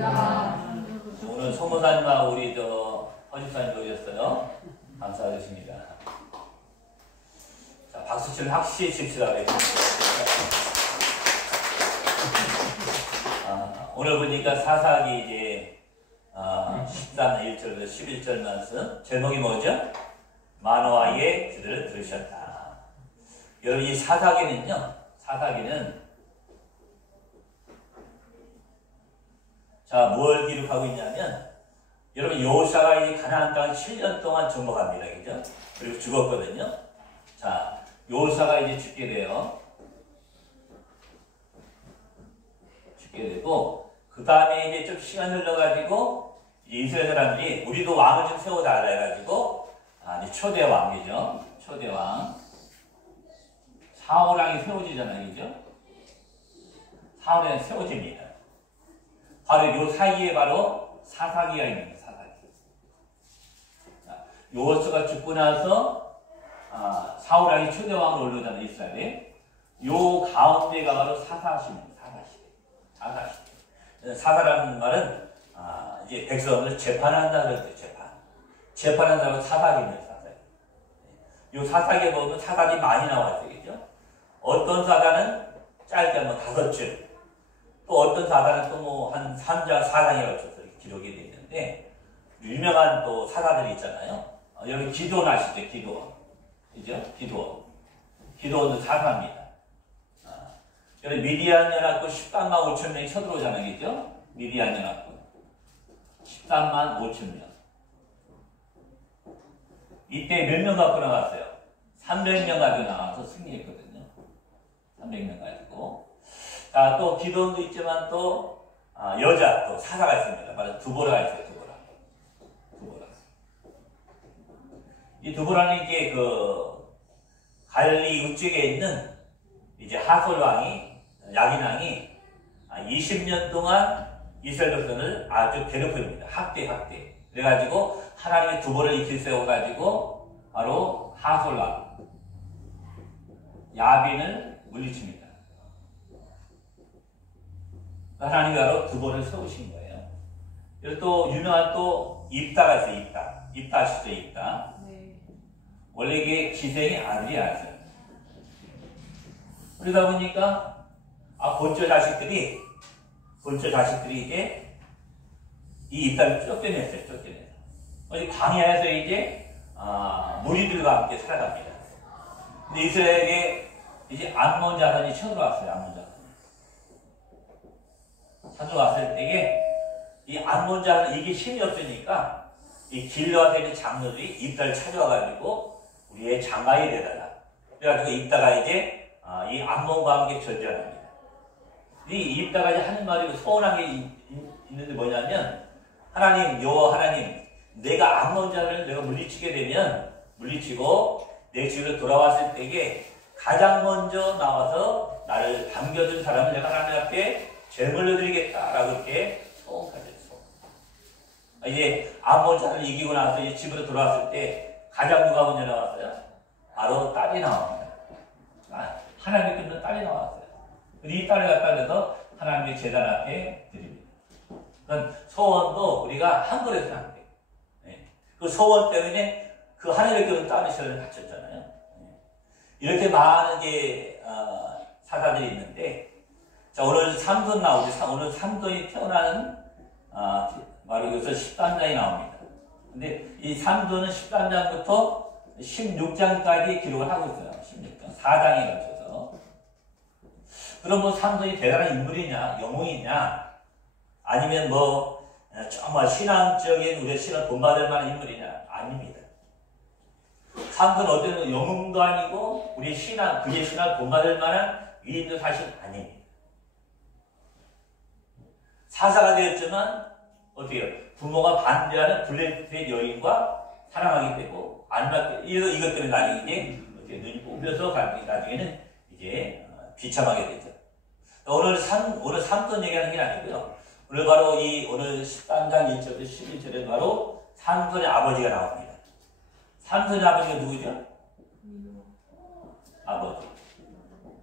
오늘 소모사님과 우리 허집사님도 오셨어요. 감사드립니다. 자, 박수치를 확실히 칩시다. 오늘 보니까 사사기 이제 13장 1절부터 11절 말씀 제목이 뭐죠? 마노아의 기도를 들으셨다. 여러분 이 사사기는요. 사사기는 자, 뭘 기록하고 있냐면 여러분 여호사가 이 가나안 땅을 7년 동안 정복합니다. 그죠? 그리고 죽었거든요. 자, 여호사가 이제 죽게 돼요. 죽게 되고 그 다음에 이제 좀 시간 흘러가지고 이스라엘 사람들이 우리도 왕을 좀 세워달라 해가지고 이제 초대 왕이죠. 초대 왕 사울 왕이 세워지잖아요. 그죠? 사울 왕이 세워집니다. 바로 요 사이에 바로 사사기가 있는 거예요. 사사기. 여호수아가 죽고 나서 사울 왕이 초대 왕으로 올라오잖아요. 이스라엘에. 요 가운데가 바로 사사시입니다. 사사시. 사사라는 말은 이제 백성을 재판한다 그랬죠. 재판한다고 사사기입니다. 사사기. 요 사사기에 보면 사단이 많이 나와있어요. 그죠? 어떤 사단은 짧게 뭐 5줄. 또 어떤 사단은 또 뭐 한 3장, 4장에 걸쳐서 기록이 되어 있는데, 유명한 또 사사들이 있잖아요. 여기 기도원 아시죠? 기도원. 그죠? 기도원도 사사입니다. 여기 미디안 연합군 13만 5천 명이 쳐들어오잖아요. 그죠? 미디안 연합군. 13만 5천 명. 이때 몇 명 갖고 나갔어요? 300명 가지고 나와서 승리했거든요. 300명 가지고. 자, 또 기도원도 있지만 또 여자 또 사사가 있습니다. 바로 두보라가 있어요. 두보라. 이 두보라는 이게 그 갈릴리 우측에 있는 이제 하솔 왕이 야긴 왕이 20년 동안 이스라엘 백성을 아주 괴롭힙니다. 학대. 그래가지고 하나님의 두보를 이끌 세워가지고 바로 하솔 왕 야빈을 물리칩니다. 하나님이 바로 두보를 세우신 거예요. 그리고 또 유명한 또 입다가 있어요. 입다 아시죠? 입다. 네. 원래 이게 기생의 아들이야. 그러다 보니까 본처 자식들이 이제 이 입다를 쫓겨냈어요. 어디 광야에서 이제 무리들과 함께 살아갑니다. 근데 이스라엘에 이제 암몬 자손이 쳐들어왔어요. 암몬 자손. 찾아왔을 때에 이 암몬 자손 이게 힘이 없으니까 이 길러앗에 있는 장로들이 입다를 찾아와가지고 우리의 장가에 내달라. 그래가지고 입다가 이제 이 암몬과 함께 전쟁합니다. 이 입다가 이제 하는 말이 서운한 게 있는데 뭐냐면 여호와 하나님 내가 암몬 자를 내가 물리치고 내 집으로 돌아왔을 때에 가장 먼저 나와서 나를 반겨준 사람을 내가 하나님 앞에 제물로 드리겠다라고 이렇게 소원하셨어요. 이제 암몬 자를 이기고 나서 이제 집으로 돌아왔을 때 가장 누가 먼저 나왔어요? 바로 딸이 나옵니다. 하나님의 끊는 딸이 나왔어요. 이 딸을 갖다 대서 하나님의 제단 앞에 드립니다. 그런 소원도 우리가 한글에서는 안 돼요. 그 소원 때문에 그 하나님의 끊는 딸이 시련을 갖췄잖아요. 이렇게 많은 이제 사사들이 있는데, 자, 오늘 삼손 나오죠. 오늘 삼손이 태어나는 바로 여기서 13장이 나옵니다. 근데 이 삼손은 13장부터 16장까지 기록을 하고 있어요. 16장. 4장에 걸쳐서. 그럼 뭐 삼손이 대단한 인물이냐, 영웅이냐, 아니면 뭐 정말 신앙적인 우리의 신을 본받을 만한 인물이냐? 아닙니다. 삼손은 어떤 영웅도 아니고 우리 그의 신앙을 본받을 만한 위인도 사실 아닙니다. 사사가 되었지만 어떻게 해요? 부모가 반대하는 블레셋 여인과 사랑하게 되고 이것 때문에 나중에 눈이 뽑혀서 나중에는 이제 비참하게 되죠. 오늘 삼손 얘기하는 게 아니고요. 오늘 바로 오늘 13장 1절부터 11절에 바로 삼손의 아버지가 나옵니다. 삼손의 아버지가 누구죠? 아버지.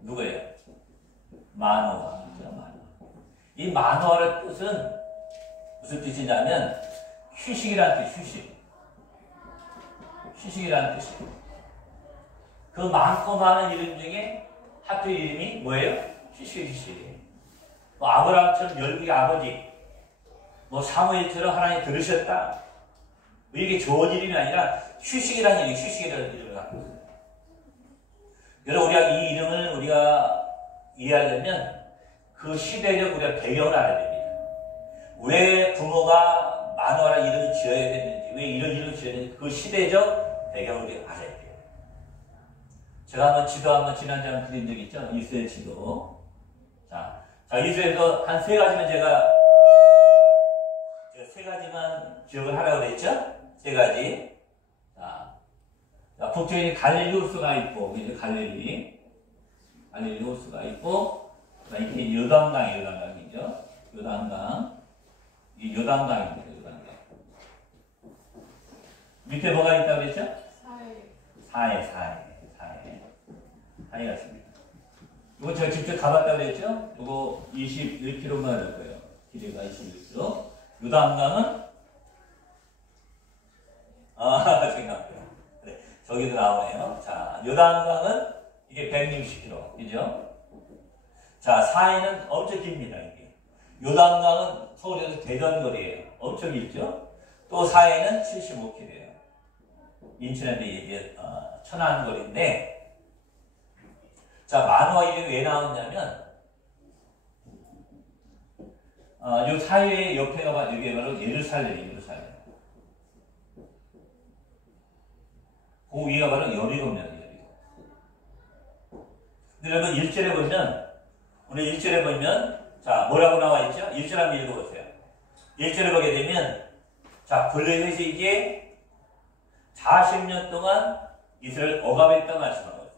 누구예요? 마노아. 이 마노아의 뜻은 무슨 뜻이냐면 휴식이라는 뜻, 휴식. 휴식이라는 뜻이. 그 많고 많은 이름 중에 하필 이름이 뭐예요? 휴식이에요. 뭐 아브라함처럼 열국의 아버지, 뭐 사무엘처럼 하나님 들으셨다. 뭐 이게 좋은 이름이 아니라 휴식이라는 이름이 휴식이라는 이름을 갖고 있어요. 여러분 우리가 이 이름을 우리가 이해하려면 그 시대적 우리가 배경을 알아야 됩니다. 왜 부모가 마누아라는 이름을 지어야 됐는지, 왜 이런 이름을 지어야 되는지 그 시대적 배경을 우리가 알아야 돼요. 제가 한번 지도 한번 지난주에 한번 드린 적이 있죠? 이스라엘 지도. 자, 이스라엘에서 한 세 가지만 제가 세 가지만 기억을 하라고 그랬죠? 세 가지. 자, 북쪽에 있는 갈릴리 호수가 있고, 갈릴리 호수가 있고, 이게 요단강이죠. 요단강. 이 요단강입니다. 요단강. 밑에 뭐가 있다고 그랬죠? 사해 같습니다. 이거 제가 직접 가봤다고 그랬죠? 이거 21km만 할 거예요. 길이가 21km. 요단강은 생각해요. 그래, 저기도 나오네요. 자, 요단강은 이게 160km, 그죠? 자, 사해는 엄청 깁니다, 이게. 요단강은 서울에서 대전거리예요. 엄청 길죠? 또 사해는 75km예요. 인천에서 이제 천안거리인데, 자, 마누아 이름이 왜 나왔냐면, 요 사해의 옆에가 이게 바로 예루살렘이에요, 예루살렘. 그 위가 바로 여리고입니다, 여리고. 근데 여러분 1절에 보면, 오늘 1절에 보면, 자, 뭐라고 나와 있죠? 1절 한번 읽어보세요. 1절에 보게 되면, 자, 블레셋이 이제 40년 동안 이스라엘 억압했다 말씀하고 있어요.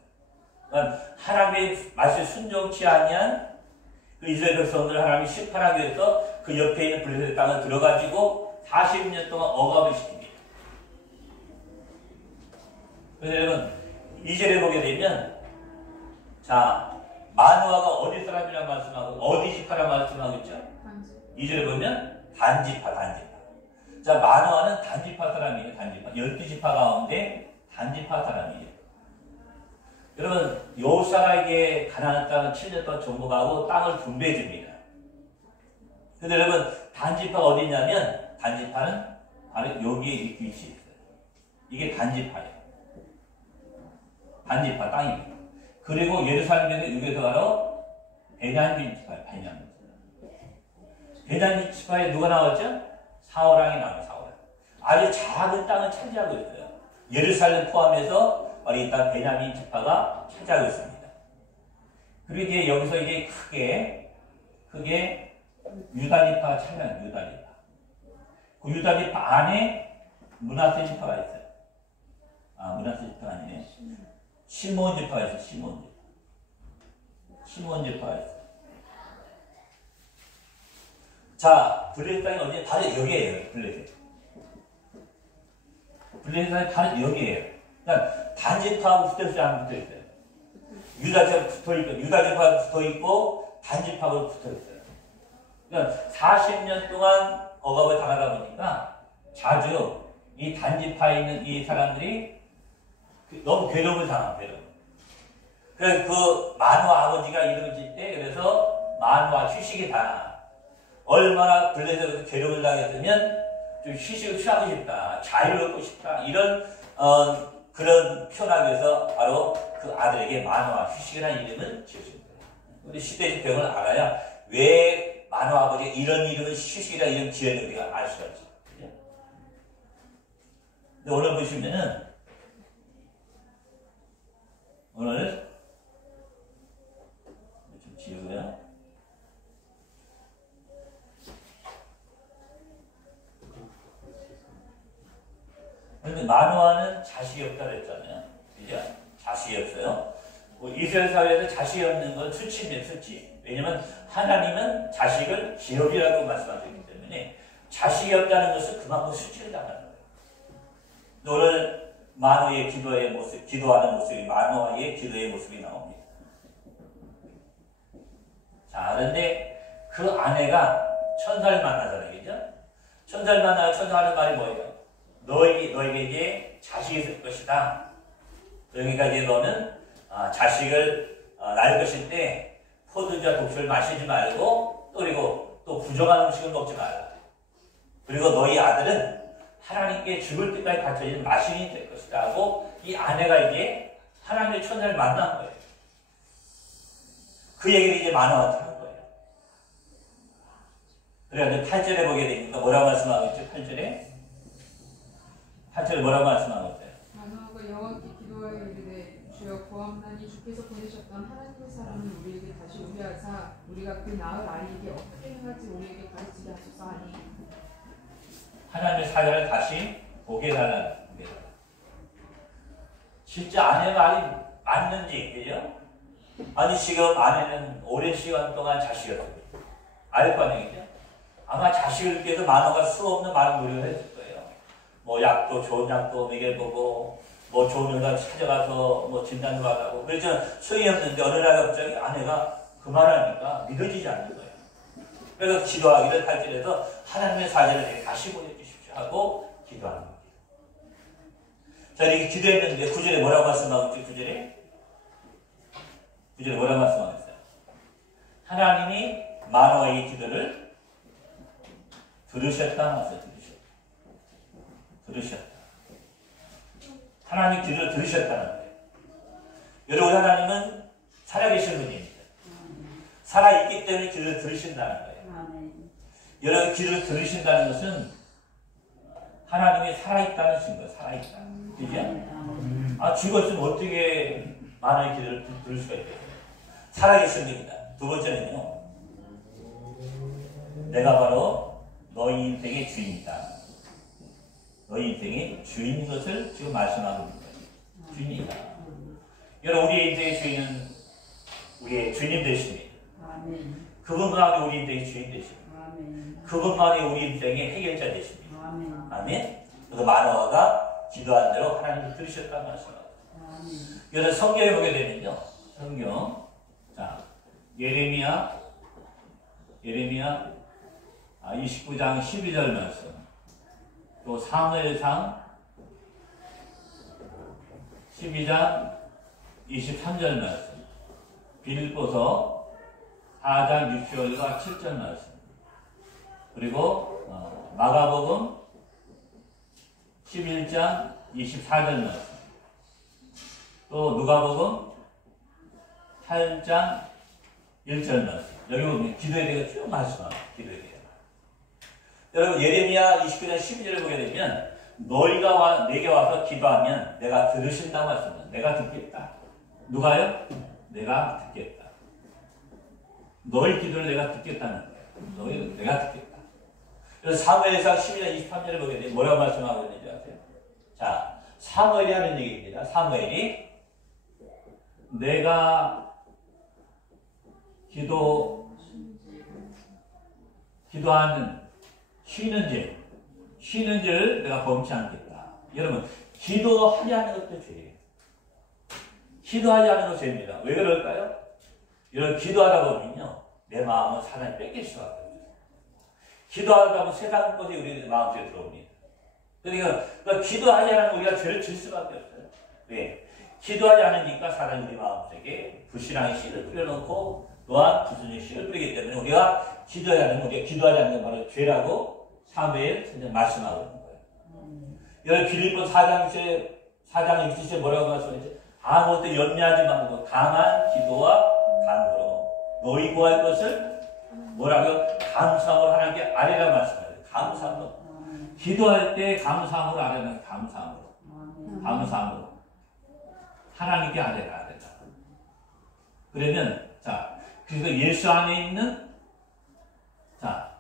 그러니까 하나님의 말씀 순종치 아니한 그 이스라엘 백성들을 하나님이 심판하기 위해서 그 옆에 있는 블레셋 땅을 들어가지고 40년 동안 억압을 시킵니다. 그래서 여러분 2절에 보게 되면 자 마누아가 어디 사람이라고 말씀하고 어디 지파라고 말씀하고 있죠? 2절에 보면 단지파. 자 마누아는 단지파 사람이에요. 단지파. 12지파 가운데 단지파 사람이에요. 여러분 여호사에게 가나안 땅을 7년 동안 정복하고 땅을 분배해 줍니다. 근데 여러분 단지파가 어디 있냐면 단지파는 바로 여기에 이렇게 위치해 있어요. 이게 단지파예요. 단지파 땅입니다. 그리고 예루살렘에서 여기서 바로 베냐민 지파예요. 베냐민 지파에 누가 나왔죠? 사울왕이 나와요. 사울왕. 아주 작은 땅을 차지하고 있어요. 예루살렘 포함해서 바로 이 땅 베냐민 지파가 차지하고 있습니다. 그리고 이제 여기서 이제 크게 유다 지파가 차지하는 유다 지파. 그 유다 지파 안에 므낫세 지파가 있어요. 므낫세 지파가 아니네. 시몬 지파가 있어요. 시몬 지파가 있어요. 자, 블레셋 땅이 어디? 바로 여기에요. 블레셋 땅이 바로 여기에요. 그러니까 단지파하고 붙어있어요? 안 붙어있어요? 유다지파하고 붙어있고, 유다지파하고 붙어있고, 단지파하고 붙어있어요. 그러니까 40년 동안 억압을 당하다 보니까 자주 이 단지파에 있는 이 사람들이 너무 괴로움을 당한 괴로움. 그래서 그 마누아 아버지가 이름을 짓 때, 그래서 마누아 휴식이다. 얼마나 블레셋에서 괴로움을 당했으면 좀 휴식을 취하고 싶다. 자유를 얻고 싶다. 이런, 그런 표현하기 위해서 바로 그 아들에게 마누아 휴식이라는 이름을 지어준 거예요. 우리 시대적 배경을 알아야 왜 마누아 아버지가 이런 이름을 휴식이라는 이름 지었는지 우리가 알 수가 있죠. 근데 오늘 보시면은, 오늘 좀 지우고요. 그런데 마누아는 자식이 없다 그랬잖아요. 그죠? 자식이 없어요. 이스라엘 사회에서 자식이 없는 건 수치입니다. 수치. 왜냐하면 하나님은 자식을 기업이라고 말씀하셨기 때문에 자식이 없다는 것은 그만큼 수치를 당하는 거예요. 오늘 마누아의 기도의 모습, 기도하는 모습이 마누아의 기도의 모습이 나옵니다. 자, 그런데 그 아내가 천사를 만나잖아요. 그죠? 천사를 만나 천사하는 말이 뭐예요? 너에게 이제 자식이 있을 것이다. 그러니까 이제 너는 자식을 낳을 것일 때 포도주와 독주를 마시지 말고 그리고 또 부정한 음식을 먹지 말라. 그리고 너희 아들은 하나님께 죽을 때까지 갇혀있는 마신이 될 것이다 하고 이 아내가 이제 하나님의 천사를 만난 거예요. 그 얘기를 이제 만화한테 한 거예요. 그래가지고 8절에 보게 되니까 뭐라고 말씀하고 있죠? 8절에 뭐라고 말씀하고 있어요? 만화가 여호와께 기도하여 이르되 주여 보았나니 주께서 보내셨던 하나님의 사람을 우리에게 다시 오게 하사 우리가 그 낳을 아이에게 어떻게 행할지 우리에게 가르치게 하소서 하니 하나님의 사자를 다시 보게 해달라는 겁니다. 진짜 아내 말이 맞는지, 그죠? 아니, 지금 아내는 오랜 시간 동안 자식을 알 거 아니겠죠? 아마 자식을 위해서 만화가 수없는 많은 노력을 했을 거예요. 뭐, 약도, 좋은 약도 먹여보고, 뭐, 좋은 의사 찾아가서 뭐, 진단도 받고. 그래서 소용이 없는데, 어느 날 갑자기 아내가 그 말하니까 믿어지지 않는 거예요. 그래서 기도하기를 8절에서 하나님의 사자를 다시 보내주십시오 하고 기도하는 거예요. 자, 이렇게 기도했는데 9절에 뭐라고 말씀하고 있죠? 9절에 뭐라고 말씀하고 있어요? 하나님이 마노아의 기도를 들으셨다 하면서 들으셨다. 하나님 기도를 들으셨다는 거예요. 여러분, 하나님은 살아계신 분입니다. 살아있기 때문에 기도를 들으신다는 거예요. 여러분, 기도를 들으신다는 것은 하나님이 살아있다는 증거, 살아있다. 그죠? 죽었으면 어떻게 만화의 기도를 들을 수가 있겠어요? 살아계신 분이다. 두 번째는요, 내가 바로 너희 인생의 주인이다. 너희 인생의 주인인 것을 지금 말씀하고 있는 거예요. 주인이다. 여러분, 우리의 인생의 주인은 우리의 주님 되십니다. 그분만이 우리 인생의 주인 되십니다. 그분만이 우리 인생의 해결자 되십니다. 아멘. 그래서 마노아가 기도한 대로 하나님이 들으셨다는 말씀입니다. 여러분, 성경에 보게 되면요, 성경, 자, 예레미야 29장 12절 말씀, 또 사무엘상 12장 23절 말씀, 빌립보서 4장 6절과 7절 말씀, 그리고 마가복음 11장 24절 말씀, 또 누가복음 8장 1절 말씀. 여기 보면 기도에 대해 쭉 말씀하고 기도에 대해. 여러분, 예레미야 29장 12절을 보게 되면 너희가 내게 와서 기도하면 내가 들으신다고 말씀합니다. 내가 듣겠다. 누가요? 내가 듣겠다. 너희 기도를 내가 듣겠다는 거예요. 내가 듣겠다. 그래서 사무엘상 12장 23절을 보게 되면 뭐라고 말씀하고 있는지 아세요? 자, 사무엘이 하는 얘기입니다. 사무엘이 내가 기도하는 쉬는 죄를 내가 범치 않겠다. 여러분, 기도하지 않는 것도 죄예요. 기도하지 않는 것도 죄입니다. 왜 그럴까요? 여러분, 기도하다 보면요, 내 마음은 사단이 뺏길 수밖에 없어요. 기도하다 보면 세상 것이 우리 마음속에 들어옵니다. 그러니까 기도하지 않으면 우리가 죄를 질 수밖에 없어요. 왜? 기도하지 않으니까 사단이 우리 마음속에 불신앙의 씨를 뿌려놓고 또한 불순의 씨를 뿌리기 때문에 우리가 기도하지 않는 건 바로 죄라고 사무엘 선생님 말씀하고 있는 거예요. 여러분, 빌립보 4장 6절에 뭐라고 말씀하셨죠? 아무것도 염려하지 말고 강한 기도와 간구로 너희 구할 것을 뭐라고? 감사함으로 하나님께 아뢰라 말씀하세요. 감사함으로. 기도할 때 감사함으로 아뢰라. 감사함으로. 하나님께 아뢰라. 그러면, 자, 그래서 예수 안에 있는, 자,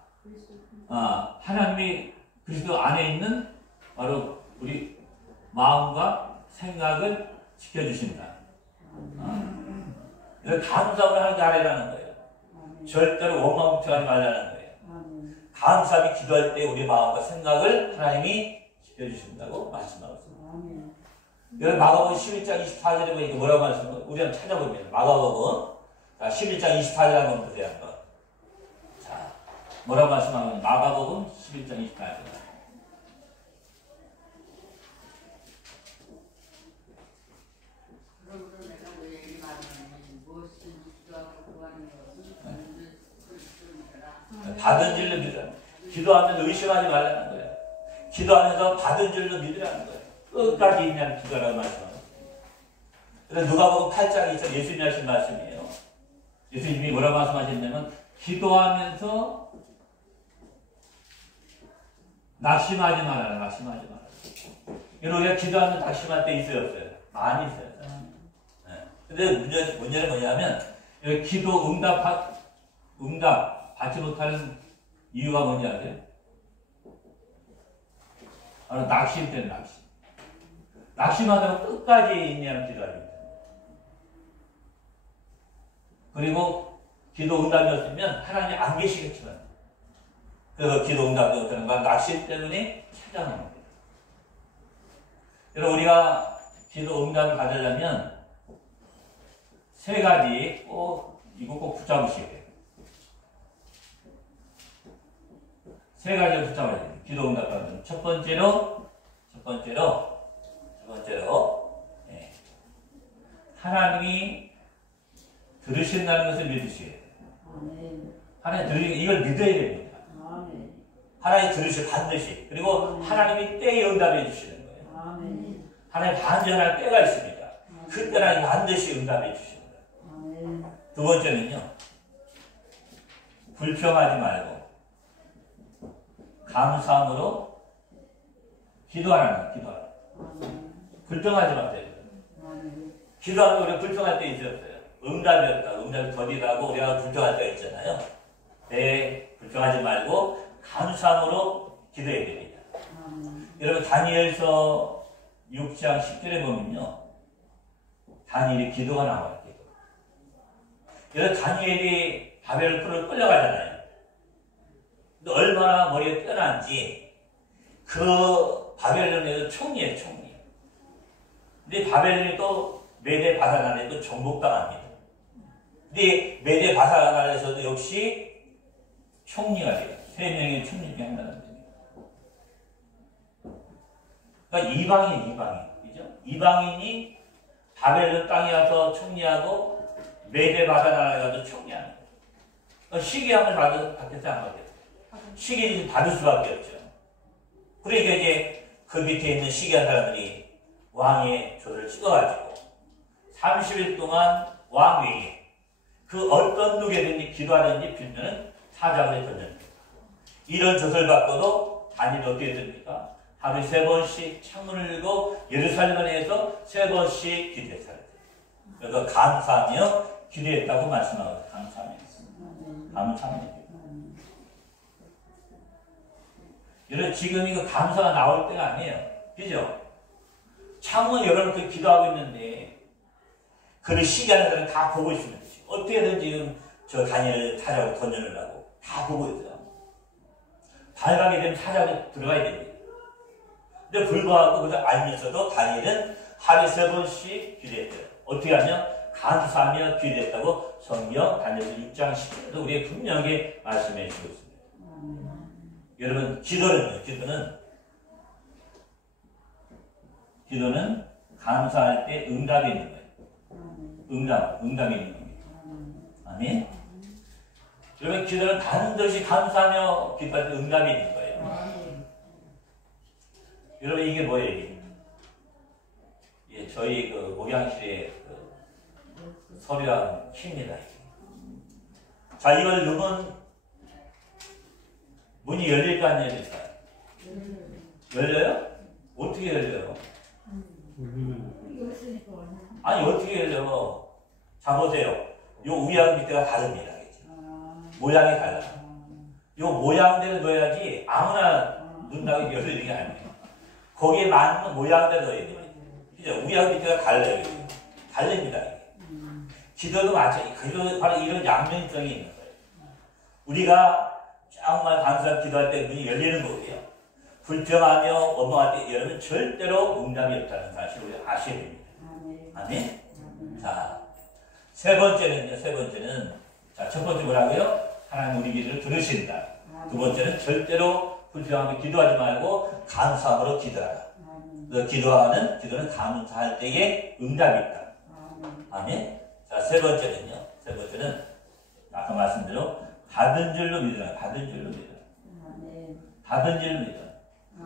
하나님이 그리스도 안에 있는 바로 우리 마음과 생각을 지켜주신다. 감사함을 하나님께 아뢰라는 거예요. 절대로 원망부터하지 말라는 거예요. 감사함이 기도할 때 우리 마음과 생각을 하나님이 지켜주신다고 말씀하고 있습니다. 여러분, 마가복음 11장 24절에 보니까 뭐라고 말씀하세요? 우리 한번 찾아봅니다. 마가복음 11장 24절 한번 보세요. 한번. 자, 뭐라고 말씀하면 마가복음 11장 28절. 받은 줄로 믿으라. 기도하면 의심하지 말라는 거예요. 기도하면서 받은 줄로 믿으라는 거예요. 끝까지 있냐는 기도라고 말씀합니다. 그래서 누가복음 8장에 있어 예수님이 하신 말씀이에요. 예수님이 뭐라고 말씀하셨냐면 기도하면서 낙심하지 말아라. 낙심하지 말아라. 이런 우리가 기도하면 낙심할 때 있어요, 없어요? 많이 있어요. 근데 문제는 뭐냐면 여기 기도 응답 받지 못하는 이유가 뭔지 아세요? 바로 낙심 때문에 낙심. 낙심하다가 끝까지 있냐는 기도합니다. 그리고 기도 응답이었으면 하나님이 안 계시겠지만 그래서 기도 응답이 못하는 건 낙심 때문에 찾아오는 겁니다. 여러분 우리가 기도 응답을 받으려면 세 가지 이거 꼭 붙잡으셔야 돼요. 세 가지를 붙잡아야 돼요. 기도 응답 받으면 첫 번째로 네. 하나님이 들으신다는 것을 믿으셔야 돼요. 하나님 이걸 믿어야 됩니다. 하나님 들으시 반드시. 그리고 하나님이 때에 응답해 주시는 거예요. 하나님 반전할 때가 있습니다. 그때 하나님 반드시 응답해 주십니다. 두 번째는요. 불평하지 말고 감사함으로 기도하라는 거예요. 불평하지 마세요. 기도하면 우리가 불평할 때 있었어요. 응답이 더디다고 우리가 불평할 때가 있잖아요. 네, 불평하지 말고 감사함으로 기도해야 됩니다. 여러분 다니엘서 6장 10절에 보면요. 다니엘이 기도가 나와요. 기도. 여러분 다니엘이 바벨론으로 끌려가잖아요. 근데 얼마나 머리가 뛰어난지 그 바벨론에도 총리예요. 총리. 근데 바벨론이 또 메대 바사단에도 정복당합니다. 근데 메대 바사단에서도 역시 총리가 돼요. 3명의 총리 중에 하나가 됩니다. 그러니까 이방인. 그죠? 이방인이 바벨론 땅에 와서 총리하고 메대 바사단에 가서 총리하는 거예요. 그러니까 시기함을 받겠지 안 받겠어요? 시기를 받을 수밖에 없죠. 그러니까 이제 그 밑에 있는 시기한 사람들이 왕의 조를 찍어가지고 30일 동안 왕 위에 그 어떤 누구든지 기도하든지 빌면은 사자굴에 던집니다. 이런 조를 받고도 다니엘이 어떻게 됩니까? 하루에 3번씩 창문을 열고 예루살렘에서 3번씩 기도했어요. 그래서 감사하며 기도했다고 말씀하고 감사하며 감사합니다. 여러분 지금 이거 감사가 나올 때가 아니에요. 그죠? 창문 열어놓고 기도하고 있는데 그를 시기하는 사람은 다 보고 있으면 되죠. 어떻게든 지금 저 다니엘을 찾아오고 던져내려고 다 보고 있어요. 발각이 되면 찾아오고 들어가야 됩니다. 근데 불구하고 그저 알면서도 다니엘은 하루에 3번씩 기도했대요. 어떻게 하면 감사하며 기도했다고 성경 다니엘서 6장 10절에도 우리에게 분명하게 말씀해 주고 있습니다. 여러분 기도는 감사할 때 응답이 있는 거예요. 응답이 있는 겁니다. 아멘. 여러분 기도는 반드시 감사하며 기도할 때 응답이 있는 거예요. 여러분 이게 뭐예요? 예, 저희 그 목양실의 그 서류한 키입니다. 자 이걸 넣으면 문이 열릴까 안 열릴까요? 열려요? 어떻게 열려요? 아니 어떻게 열려? 자 보세요. 요 위하고 밑에가 다릅니다. 모양이 달라요. 요 모양대로 넣어야지 아무나 넣는다고 열리는 게 아니에요. 거기에 맞는 모양대로 넣어야 돼요. 그죠? 위하고 밑에가 달라요. 달립니다. 기도도 마찬가지예요. 바로 이런 양면성이 있는 거예요. 우리가 정말 감사한 기도할 때 문이 열리는 거고요. 불평하며 원망할 때 열면 절대로 응답이 없다는 사실을 우리가 아셔야 됩니다. 아멘? 자, 세 번째는, 자, 첫 번째 뭐라고요? 하나님 우리 기도를 들으신다. 두 번째는 절대로 불평하며 기도하지 말고 감사함으로 기도하라. 기도는 감사할 때에 응답이 있다. 아멘. 자, 세 번째는요. 세 번째는 아까 말씀대로 받은 줄로 믿으라. 받은 줄로 믿으라. 받은 줄로 믿으라.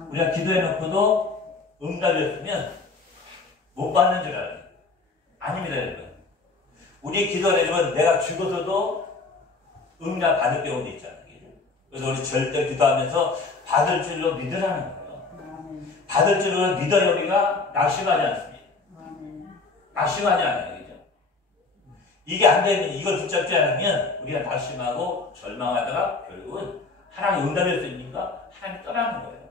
우리가 기도해놓고도 응답이 없으면 못 받는 줄 알아요. 아닙니다, 여러분. 우리 기도를 해주면 내가 죽어서도 응답 받을 경우도 있잖아요. 그래서 우리 절대 기도하면서 받을 줄로 믿으라는 거예요. 받을 줄로 믿어야 우리가 낙심하지 않습니다. 낙심하지 않아요. 그죠? 이게 안 되면, 이걸 붙잡지 않으면 우리가 낙심하고 절망하다가 결국은 하나님 응답이 없으니까 하나님 떠나는 거예요.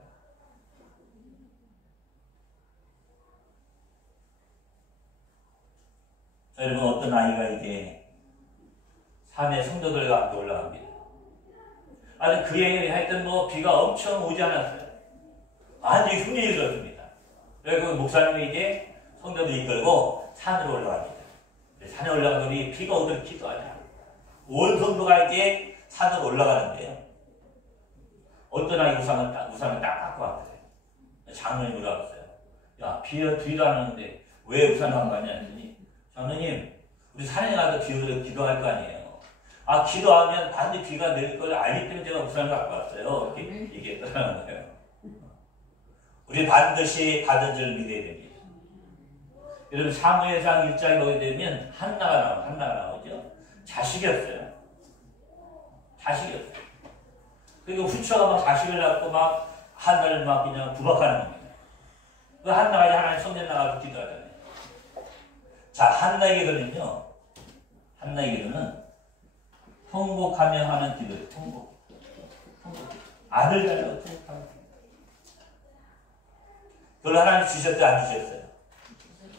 자, 여러분, 어떤 아이가 이제 산에 성도들과 함께 올라갑니다. 아니, 그에 하여튼 비가 엄청 오지 않았어요. 완전히 흉년이 들었습니다. 그리고 목사님이 이제 성도들 이끌고 산으로 올라갑니다. 산에 올라가더니 비가 오더니 기도하냐. 온 성도가 이제 산으로 올라가는데요. 어떤 아이 우산을 딱 갖고 왔어요. 장로님 물어봤어요. 야, 비도 안 오는데 왜 우산을 안 가냐 했더니, 장로님, 우리 산에 가서 기도할 거 아니에요. 아, 기도하면 반드시 비가 내릴 걸 알기 때문에 제가 우산을 갖고 왔어요. 이렇게 얘기했다는 거예요. 우리 반드시 받은 줄 믿어야 됩니다. 여러분, 사무엘상 1장에 보게 되면 한나가 나오죠. 자식이었어요. 그리고 후처가 막 자식을 낳고 막 한나를 막 그냥 구박하는 겁니다. 그 한나가 이제 하나님 성전 나가서 기도하잖아요. 자, 한나의 기도는 통곡하며 하는 기도예요. 통곡. 아들 달라고 통곡하는 기도. 그걸 하나님 주셨어요? 안 주셨어요?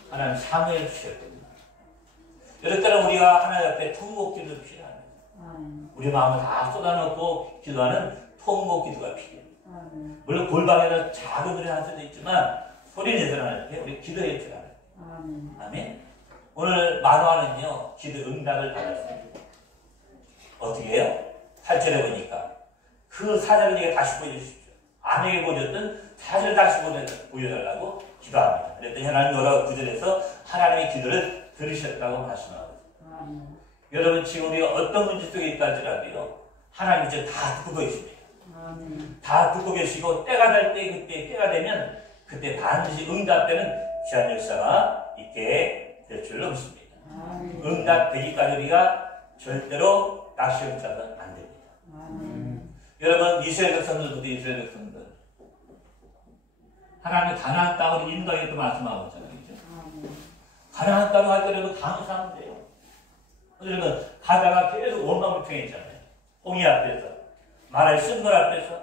하나님 사무엘 주셨거든요. 이럴 때는 우리가 하나님 앞에 통곡 기도가 필요합니다. 우리 마음을 다 쏟아놓고 기도하는 통곡 기도가 필요해요. 물론 골방에서 작은 소리 할 수도 있지만 소리 내서 하나님 앞에 우리 기도해 주라. 아멘. 오늘 만화는요, 기도 응답을 받았습니다. 어떻게 해요? 8절에 보니까 그 사절을 내게 다시 보여주십시오. 아내에게 보여줬던 사절을 다시 보여달라고 기도합니다. 그랬더니 하나님 여러 구절에서 하나님의 기도를 들으셨다고 말씀하고 있습니다. 여러분, 지금 우리가 어떤 문제 속에 있다 할지라도요, 하나님 이제 다 듣고 계십니다. 다 듣고 계시고 때가 될 때, 그때 때가 되면 그때 반드시 응답되는 귀한 역사가 있게 될 줄로 믿습니다. 응답되기까지 우리가 절대로 낙심해서는 안 됩니다. 여러분, 이스라엘 백성들도 이스라엘 백성들 하나님 가나안 땅으로 인도하겠다고 말씀하고 있잖아요. 그렇죠? 가나안 땅으로 갈 때라도 감사하면 돼요. 여러분, 가다가 계속 원망불평했잖아요. 홍해 앞에서, 마라의 쓴물 앞에서,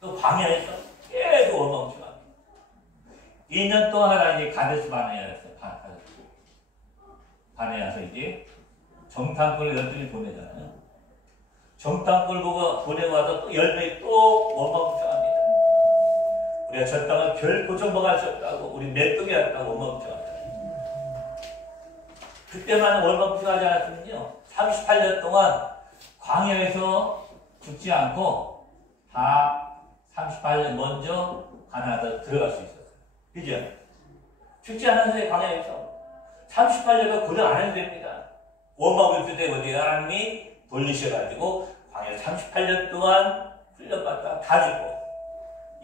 또 광야에서 계속 원망불평합니다. 2년 동안 하나님이 가데스 바네에 와서 이제 정탐꾼을 12명 보내잖아요. 정탐꾼을 보내고 와서 또 10명이 또 원망불평합니다. 우리가 저 땅을 결코 정복할 수 없다고, 우리 메뚜기였다고 원망불평합니다. 그때만 원망불평하지 않았으면요, 38년 동안 광야에서 죽지 않고 다 38년 먼저 가나안으로 들어갈 수 있었어요. 그죠? 죽지 않았어요. 광야에서 38년간 고생 안 해도 됩니다. 원망불평 때 어디가 하나님이 돌리셔가지고 광야를 38년 동안 훈련받다가 다 죽고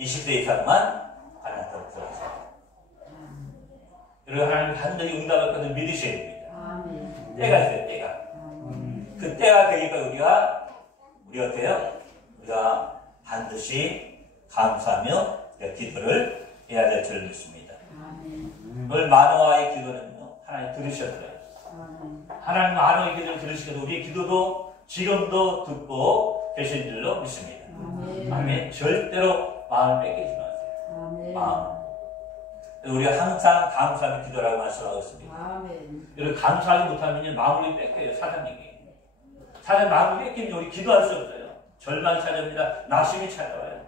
20세 이상만 가나안 땅으로 들어갔어요. 여러분, 하나님 반드시 응답할 것을 믿으셔야 됩니다. 때가 있어요. 때가. 그 때가 되니까 우리가 어때요? 우리가 반드시 감사하며 기도를 해야 될 줄 믿습니다. 오늘 마노아의 기도는요, 하나님 들으셨어요. 하나님 마노아의 기도를 들으시고 우리의 기도도 지금도 듣고 계신 줄로 믿습니다. 아멘. 절대로 마음을 뺏기지 마세요. 마음. 우리가 항상 감사하며 기도라고 말씀하고 있습니다. 여러분, 감사하지 못하면 마음을 뺏겨요. 사단에게. 사단 마음을 뺏기면 우리 기도할 수 없어요. 절망이 찾아옵니다. 낙심이 찾아와요.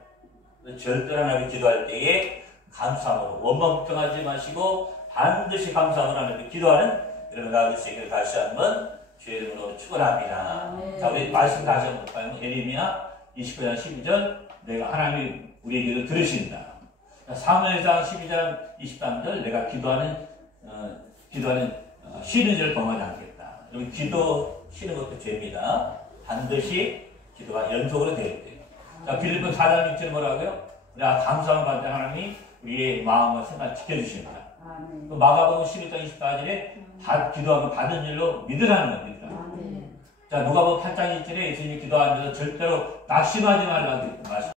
절대로 하나님 기도할 때에 감사함으로 원망불평하지 마시고 반드시 감사함으로 하나님께 기도하는 여러분 나올 수 있기를 다시 한번 주의 이름으로 축원합니다. 자, 우리 말씀 다시 한번 볼까요? 예레미야 29장 12절 내가 하나님이 우리의 기도 들으신다. 사무엘상 12장 23절 내가 기도하는 쉬는 일을 범하지 않겠다. 여기 기도 쉬는 것도 죄입니다. 반드시 기도가 연속으로 돼야 돼요. 자, 빌립보 4장 6절 뭐라고요? 내가 감사함을 받을 때 하나님이 우리의 마음과 생각을 지켜주십니다. 또 마가복음 11장 24절에 기도하면 받은 일로 믿으라는 겁니다. 자, 누가복음 8장 1절에 예수님이 기도하면서 절대로 낙심하지 말라고 말씀.